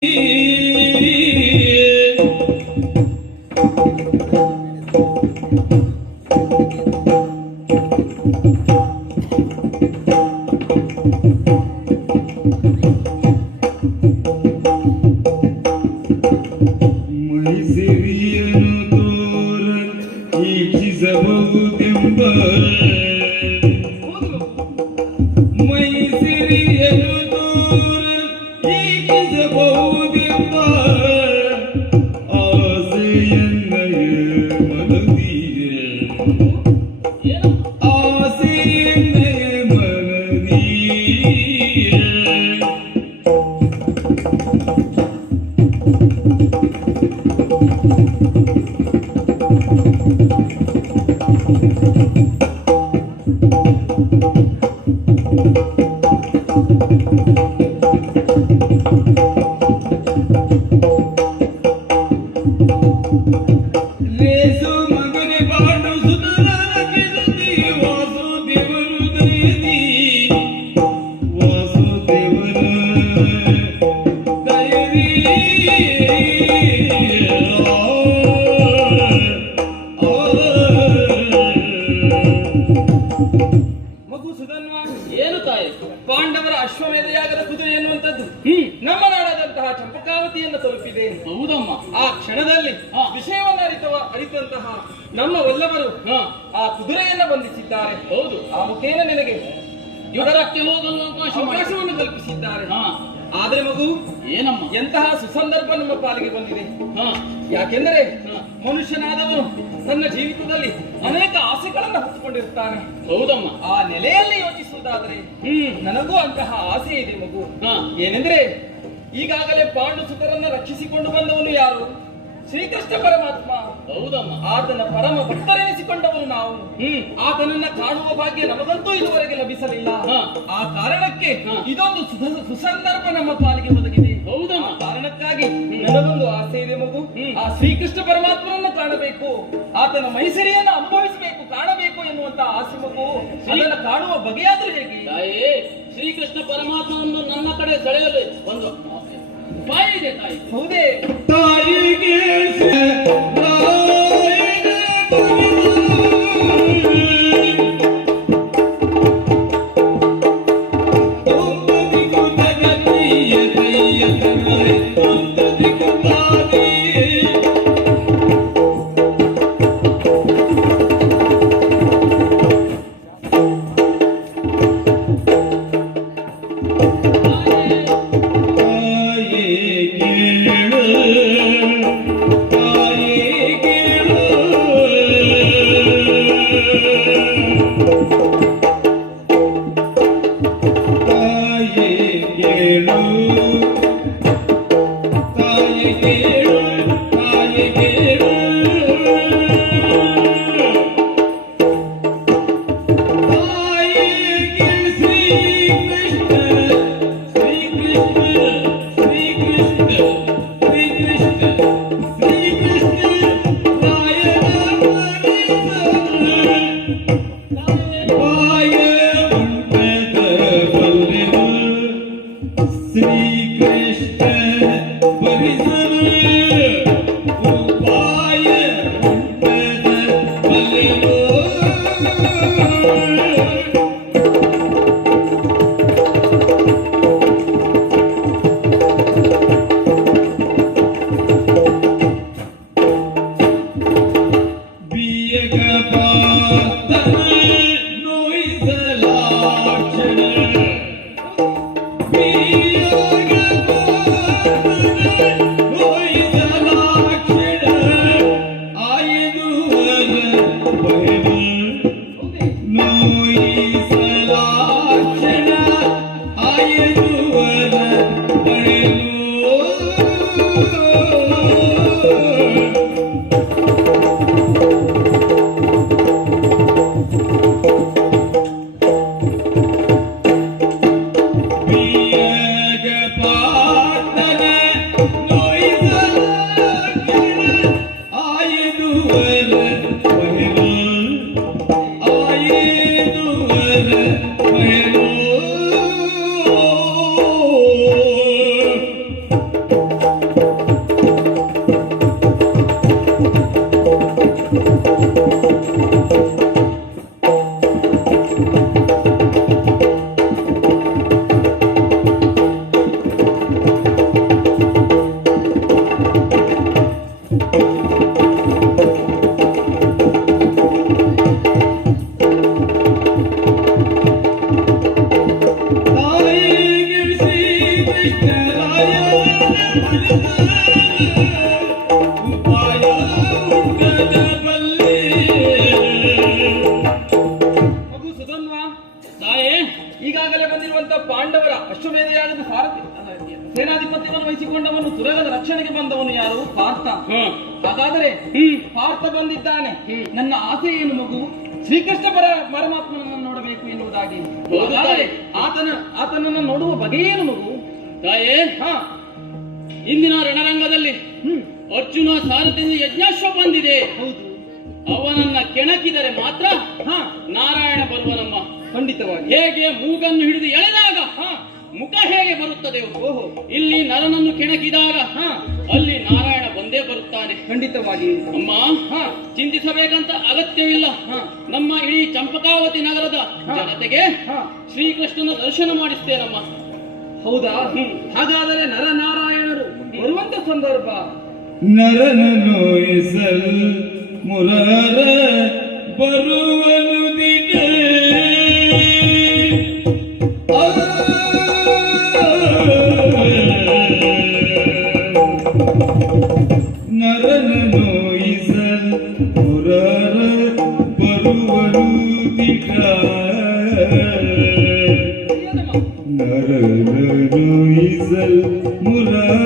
Thank you. Thank you. ಪಾಂಡವರ ಅಶ್ವಮೇಧ ಯಾಗದ ಕುದುರೆ ಎನ್ನುವಂಥದ್ದು. ನಮ್ಮ ನಾಡಾದಂತಹ ಚಂಪಕಾವತಿಯನ್ನು ತಲುಪಿದೆ ಹೌದಮ್ಮ. ಆ ಕ್ಷಣದಲ್ಲಿ. ವಿಷಯವನ್ನು ಅರಿತವ ಅರಿತಂತಹ ನಮ್ಮ ವಲ್ಲಭರು ಆ ಕುದುರೆಯನ್ನ ಬಂಧಿಸಿದ್ದಾರೆ. ಹೌದು. ಆ ಮುಖೇನ ನಿನಗೆ ಯುದ್ಧಕ್ಕೆ ಹೋಗಲು ಅವಕಾಶ ಅವಕಾಶವನ್ನು ಕಲ್ಪಿಸಿದ್ದಾರೆ. ಹಾ. ಆದ್ರೆ ಮಗು ಏನಮ್ಮ? ಎಂತಹ ಸುಸಂದರ್ಭ ನಮ್ಮ ಪಾಲಿಗೆ ಬಂದಿದೆ. ಹಾ. ಯಾಕೆಂದರೆ. ಮನುಷ್ಯನಾದವನು ತನ್ನ ಜೀವಿತದಲ್ಲಿ ಅನೇಕ ಆಸೆಗಳನ್ನು ಹೊತ್ತುಕೊಂಡಿರುತ್ತಾನೆ. ಹೌದಮ್ಮ. ಆ ನೆಲೆಯಲ್ಲಿ ಯೋಚಿಸುವುದಾದರೆ ಹ್ಮ್ ನನಗೂ ಅಂತಹ ಆಸೆ ಇದೆ ಮಗು. ಹಾ. ಏನೆಂದ್ರೆ ಈಗಾಗಲೇ ಪಾಂಡು ಸುತರನ್ನ ರಕ್ಷಿಸಿಕೊಂಡು ಬಂದವನು ಯಾರು? ಶ್ರೀಕೃಷ್ಣ ಪರಮಾತ್ಮ. ಹೌದಮ್ಮ. ಆತನ ಪರಮ ಭಕ್ತರೆನಿಸಿಕೊಂಡವನು ನಾವು. ಆತನನ್ನ ಕಾಣುವ ಭಾಗ್ಯ ನಮಗಂತೂ ಇದುವರೆಗೆ ಲಭಿಸಲಿಲ್ಲ. ಆ ಕಾರಣಕ್ಕೆ ಇದೊಂದು ಸುಸಂದರ್ಭ ನಮ್ಮ ಪಾಲಿಗೆ ಒದಗಿದೆ. ಹೌದಮ್ಮ. ಕಾರಣಕ್ಕಾಗಿ ನನಗೊಂದು ಆಸೆ ಇದೆ ಮಗು. ಆ ಶ್ರೀಕೃಷ್ಣ ಪರಮಾತ್ಮನನ್ನು ಕಾಣಬೇಕು. ಆತನ ಮೈಸರಿಯನ್ನು ಎನ್ನುವಂತ ಮಗು ಅದನ್ನ ಕಾಣುವ ಬಗೆಯಾದ್ರೂ ಹೇಗೆ? ತಾಯಿ ಶ್ರೀಕೃಷ್ಣ ಪರಮಾತ್ಮನನ್ನು ನನ್ನ ಕಡೆ ಸೆಳೆಯಲು ಒಂದು ಉಪಾಯ ಇದೆ ತಾಯಿ. ಹೌದೇ. ತಾಯಿ ತಾಯಿಗೆ ಪಾಂಡವರ ಅಶ್ವಮೇಧಯಾಗದ ಸಾರಥಿ. ಸೇನಾಧಿಪತ್ಯವನ್ನು ವಹಿಸಿಕೊಂಡವನು ತುರಗದ ರಕ್ಷಣೆಗೆ ಬಂದವನು ಯಾರು? ಪಾರ್ಥ. ಹ. ಹಾಗಾದರೆ ಪಾರ್ಥ ಬಂದಿದ್ದಾನೆ. ನನ್ನ ಆಸೆ ಏನು ಮಗು? ಶ್ರೀಕೃಷ್ಣ ಪರ ಪರಮಾತ್ಮನನ್ನು ನೋಡಬೇಕು ಎನ್ನುವುದಾಗಿ. ಆತನ ಆತನನ್ನು ನೋಡುವ ಬಗೆಯೇನು ಮಗು? ತಾಯೇ ಹಾ. ಇಂದಿನ ರಣರಂಗದಲ್ಲಿ ಅರ್ಜುನ ಸಾರಥಿಯಿಂದ ಯಜ್ಞಾಶ್ವ ಬಂದಿದೆ. ಹೌದು. ಅವನನ್ನ ಕೆಣಕಿದರೆ ಮಾತ್ರ ಹಾ. ನಾರಾಯಣ ಬರುವನಮ್ಮ ಖಂಡಿತವಾಗಿ. ಹೇಗೆ ಮೂಗನ್ನು ಹಿಡಿದು ಎಳೆದಾಗ ಹಾ ಮುಖ ಹೇಗೆ ಬರುತ್ತದೆ? ಓಹೋ ಇಲ್ಲಿ ನರನನ್ನು ಕೆಣಕಿದಾಗ ಹಾ ಅಲ್ಲಿ ನಾರಾಯಣ ಬಂದೇ ಬರುತ್ತಾನೆ. ಖಂಡಿತವಾಗಿ. ಅಮ್ಮ ಹಾ ಚಿಂತಿಸಬೇಕಂತ ಅಗತ್ಯವಿಲ್ಲ. ಹಾ ನಮ್ಮ ಇಡೀ ಚಂಪಕಾವತಿ ನಗರದ. ಜನತೆಗೆ ಹಾ. ಶ್ರೀಕೃಷ್ಣನ ದರ್ಶನ ಮಾಡಿಸ್ತೇನಮ್ಮ. ಹೌದಾ? ಹ್ಮ್. ಹಾಗಾದರೆ ನರನಾರಾಯಣರು ಬರುವಂತ ಸಂದರ್ಭ? ನರನನು ಮುರರ ಮುರಾರ ಬರುವನು ದಿನ. ನರನನುಯಿಸಲ್ ಮುರಾರ